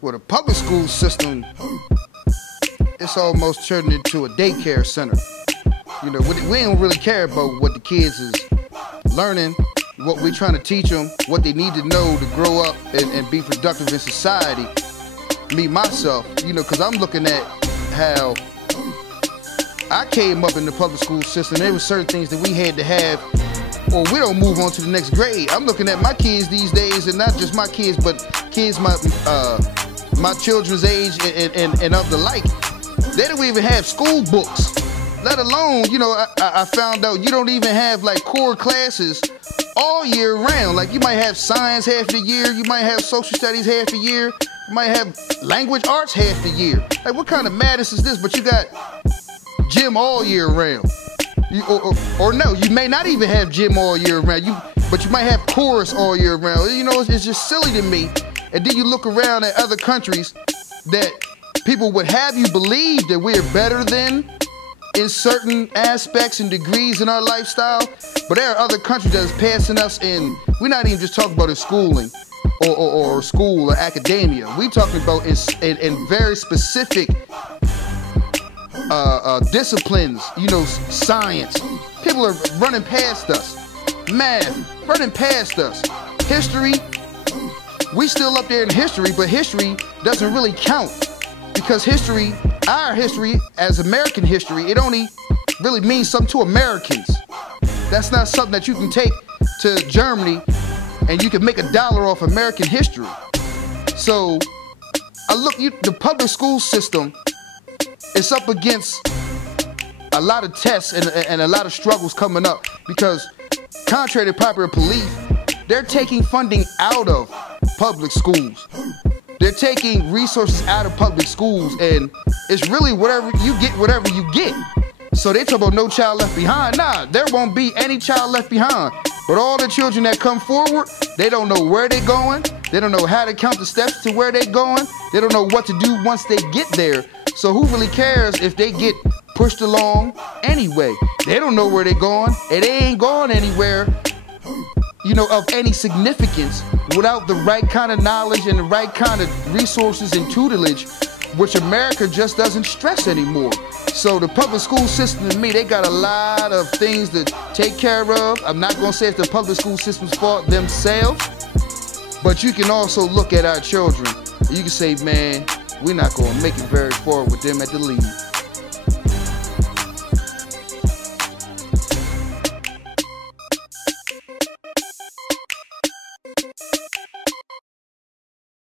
Well, the public school system, it's almost turned into a daycare center. You know, we don't really care about what the kids is learning, what we're trying to teach them, what they need to know to grow up and be productive in society. Me, myself, you know, because I'm looking at how I came up in the public school system. There were certain things that we had to have, or we don't move on to the next grade. I'm looking at my kids these days, and not just my kids, but kids my children's age and of the like. They don't even have school books, let alone, you know, I found out you don't even have like core classes all year round. Like you might have science half the year, you might have social studies half the year, you might have language arts half the year. Like what kind of madness is this? But you got gym all year round. Or no, you may not even have gym all year round, but you might have chorus all year round. You know, it's just silly to me. And then you look around at other countries that people would have you believe that we're better than in certain aspects and degrees in our lifestyle. But there are other countries that's passing us in. We're not even just talking about in schooling or school or academia. We're talking about in very specific disciplines, you know, science. People are running past us. Math, running past us. History, we still up there in history, but history doesn't really count. Because history, our history as American history, it only really means something to Americans. That's not something that you can take to Germany and you can make $1 off American history. So, the public school system is up against a lot of tests and a lot of struggles coming up because, contrary to popular belief, they're taking funding out of public schools. They're taking resources out of public schools, and it's really whatever you get. So they talk about no child left behind. Nah, there won't be any child left behind. But all the children that come forward, they don't know where they're going. They don't know how to count the steps to where they're going. They don't know what to do once they get there. So who really cares if they get pushed along anyway? They don't know where they're going, and they ain't going anywhere, you know, of any significance without the right kind of knowledge and the right kind of resources and tutelage, which America just doesn't stress anymore. So the public school system, to me, they got a lot of things to take care of. I'm not going to say it's the public school system's fault themselves, but you can also look at our children. You can say, man, we're not going to make it very far with them at the lead.